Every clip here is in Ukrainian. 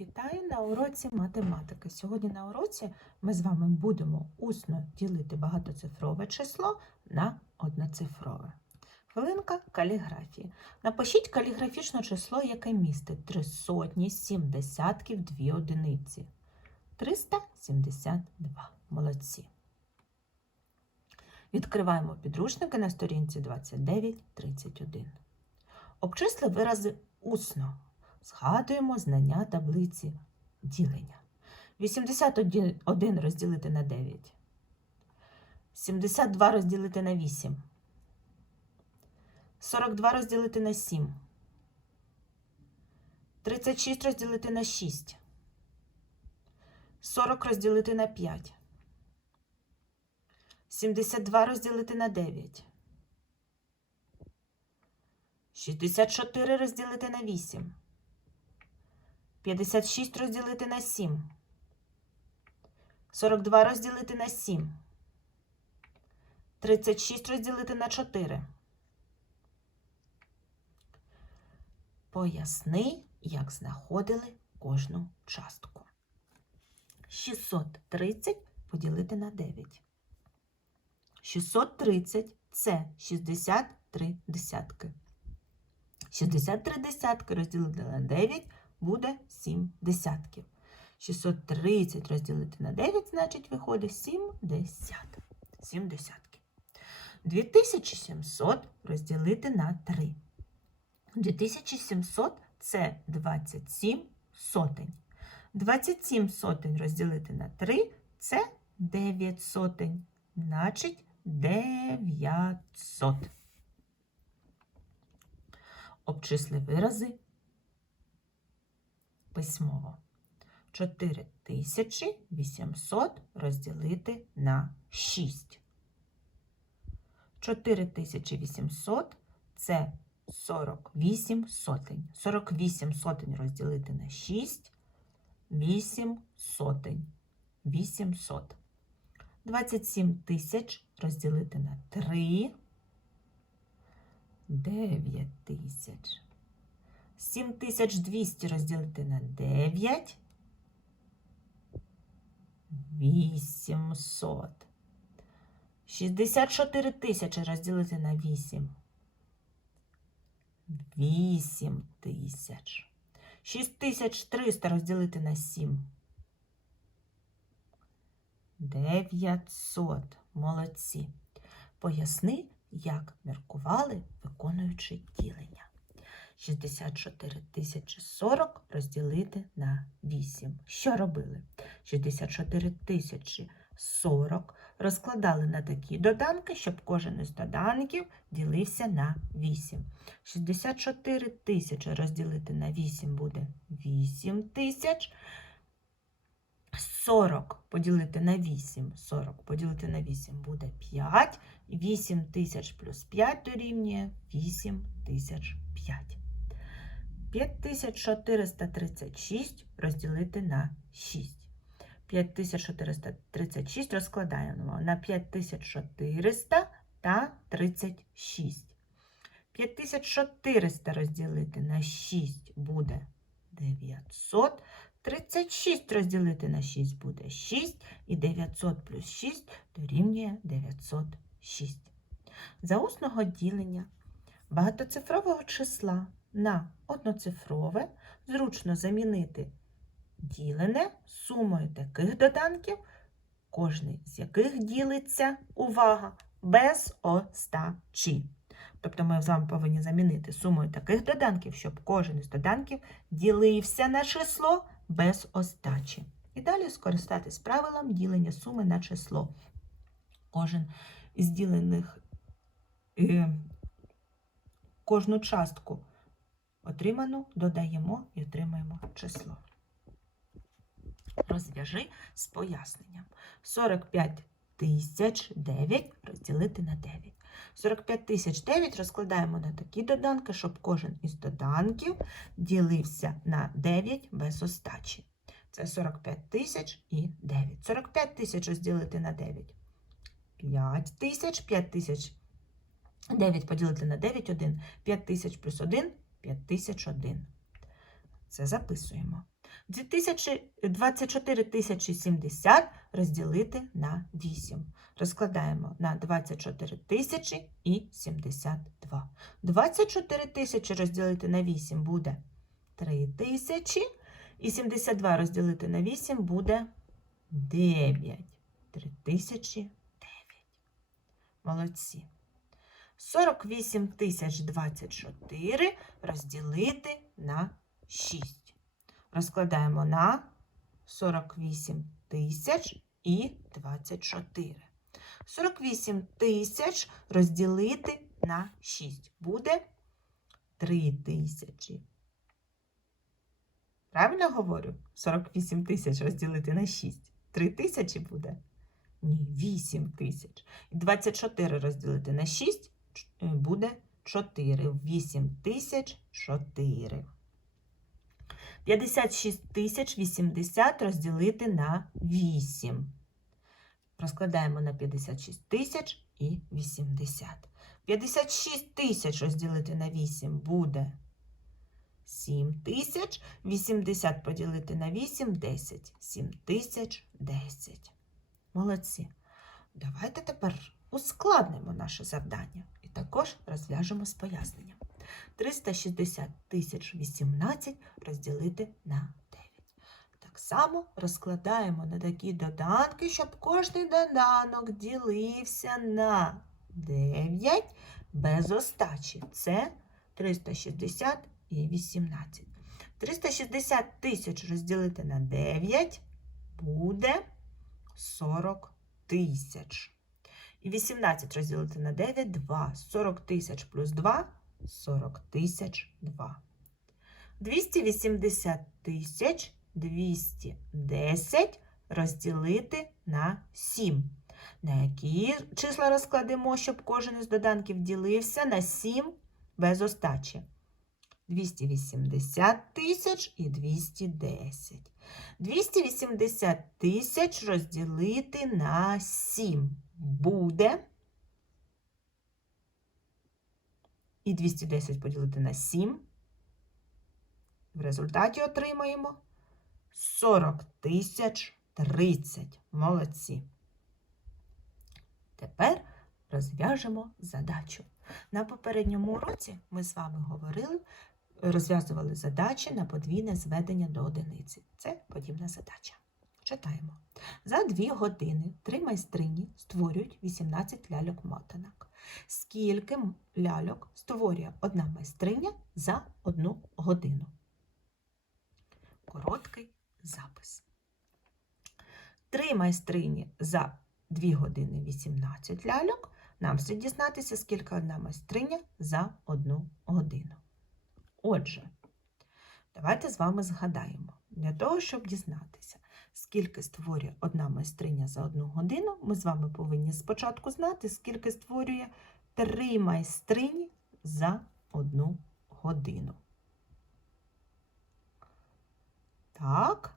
Вітаю на уроці математики. Сьогодні на уроці ми з вами будемо усно ділити багатоцифрове число на одноцифрове. Хвилинка каліграфії. Напишіть каліграфічне число, яке містить три сотні, сім десятків, дві одиниці. 372. Молодці. Відкриваємо підручники на сторінці 29-31. Обчисли вирази усно. Згадуємо знання таблиці ділення. 81 розділити на 9. 72 розділити на 8. 42 розділити на 7. 36 розділити на 6. 40 розділити на 5. 72 розділити на 9. 64 розділити на 8. 56 розділити на 7. 42 розділити на 7. 36 розділити на 4. Поясни, як знаходили кожну частку. 630 поділити на 9. 630 це 63 десятки. 63 десятки розділити на 9 буде 7 десятків. 630 розділити на 9, значить, виходить 7 десят. 7 десятків. 2700 розділити на 3. 2700 це 27 сотень. 27 сотень розділити на 3 це 9 сотень. Значить, 900. Обчисли вирази письмово. 4800 розділити на 6. 4800 це 48 сотень. 48 сотень розділити на 6. 8 сотень. 800. 27 тисяч розділити на 3. 9 тисяч. 7200 розділити на 9. 800. 64 тисячі розділити на 8. 8 тисяч. 6300 розділити на 7. 900. Молодці. Поясни, як міркували, виконуючи ділення. 64 тисячі 40 розділити на 8. Що робили? 64 тисячі 40 розкладали на такі доданки, щоб кожен із доданків ділився на 8. 64 тисячі розділити на 8 буде 8 тисяч. 40 поділити на 8, 40 поділити на 8 буде 5. 8 тисяч плюс 5 дорівнює 8 тисяч 5. 5436 розділити на 6. 5436 розкладаємо на 5400 та 36. 5400 розділити на 6 буде 900. 36 розділити на 6 буде 6, і 900 плюс 6 дорівнює 906. За усного ділення багатоцифрового числа на одноцифрове зручно замінити ділене сумою таких доданків, кожний з яких ділиться, увага, без остачі. Тобто ми з вами повинні замінити сумою таких доданків, щоб кожен із доданків ділився на число без остачі. І далі скористатись правилом ділення суми на число. Кожен із ділених е, кожну частку отриману додаємо і отримаємо число. Розв'яжи з поясненням. 45 тисяч 9 розділити на 9. 45 тисяч 9 розкладаємо на такі доданки, щоб кожен із доданків ділився на 9 без остачі. Це 45 тисяч і 9. 45 тисяч розділити на 9. 5 тисяч, 5 тисяч 9 поділити на 9, 1. 5 тисяч плюс 1 5001. Це записуємо. 24 тисячі 70 розділити на 8. Розкладаємо на 24 тисячі і 72. 24 тисячі розділити на 8 буде 3 тисячі. І 72 розділити на 8 буде 9. 3 тисячі 9. Молодці. 48 тисяч 24 розділити на 6. Розкладаємо на 48 тисяч і 24. 48 тисяч розділити на 6 буде 3 тисячі. Правильно говорю? 48 тисяч розділити на 6. 3 тисячі буде? Ні, 8 тисяч. 24 розділити на 6 ч- е, буде 4. 8 тисяч 4. 56 тисяч 80 розділити на 8. Розкладаємо на 56 тисяч і 80. 56 тисяч розділити на 8 буде 7 тисяч. 80 поділити на 8 – 10. 7 тисяч 10. Молодці. Давайте тепер ускладнимо наше завдання також розв'яжемо з поясненням. 360 тисяч 18 розділити на 9. Так само розкладаємо на такі доданки, щоб кожний доданок ділився на 9 без остачі. Це 360 і 18. 360 тисяч розділити на 9 буде 40 тисяч. І 18 розділити на 9 – 2. 40 тисяч плюс 2 – 40 тисяч 2. 280 тисяч 210 розділити на 7. На які числа розкладемо, щоб кожен із доданків ділився на 7 без остачі? 280 тисяч і 210. 280 тисяч розділити на 7 буде. І 210 поділити на 7. В результаті отримаємо 40 тисяч 30. Молодці. Тепер розв'яжемо задачу. На попередньому уроці ми з вами говорили, розв'язували задачі на подвійне зведення до одиниці. Це подібна задача. Читаємо. За дві години три майстрині створюють 18 ляльок-мотанок. Скільки ляльок створює одна майстриня за одну годину? Короткий запис. Три майстрині за 2 години 18 ляльок. Нам слід дізнатися, скільки одна майстриня за одну годину. Отже, давайте з вами згадаємо. Для того, щоб дізнатися, скільки створює одна майстриня за одну годину, ми з вами повинні спочатку знати, скільки створює три майстрині за одну годину. Так.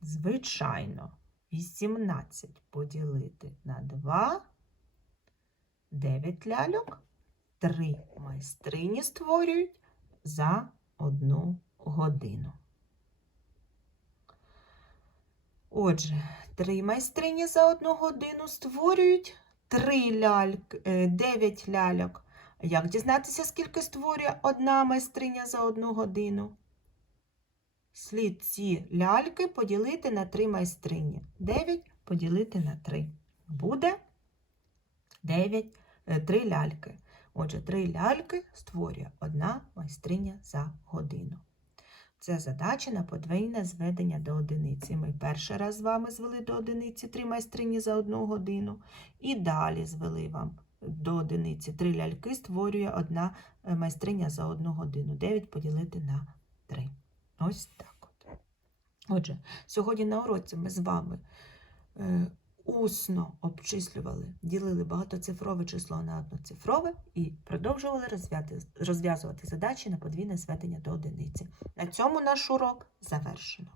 Звичайно, 18 поділити на 2 – 9 ляльок. 3 майстрині створюють за одну годину. Отже, 3 майстрині за одну годину створюють 3 ляльки, 9 ляльок. Як дізнатися, скільки створює одна майстриня за одну годину? Слід ці ляльки поділити на 3 майстрині. 9 поділити на 3. Буде 9, 3 ляльки. Отже, 3 ляльки створює одна майстриня за годину. Це задача на подвійне зведення до одиниці. Ми перший раз з вами звели до одиниці 3 майстрині за одну годину. І далі звели вам до одиниці 3 ляльки створює одна е, майстриня за одну годину. 9 поділити на 3. Ось так от. Отже, сьогодні на уроці ми з вами е, усно обчислювали, ділили багатоцифрове число на одноцифрове і продовжували розв'язувати задачі на подвійне зведення до одиниці. На цьому наш урок завершено.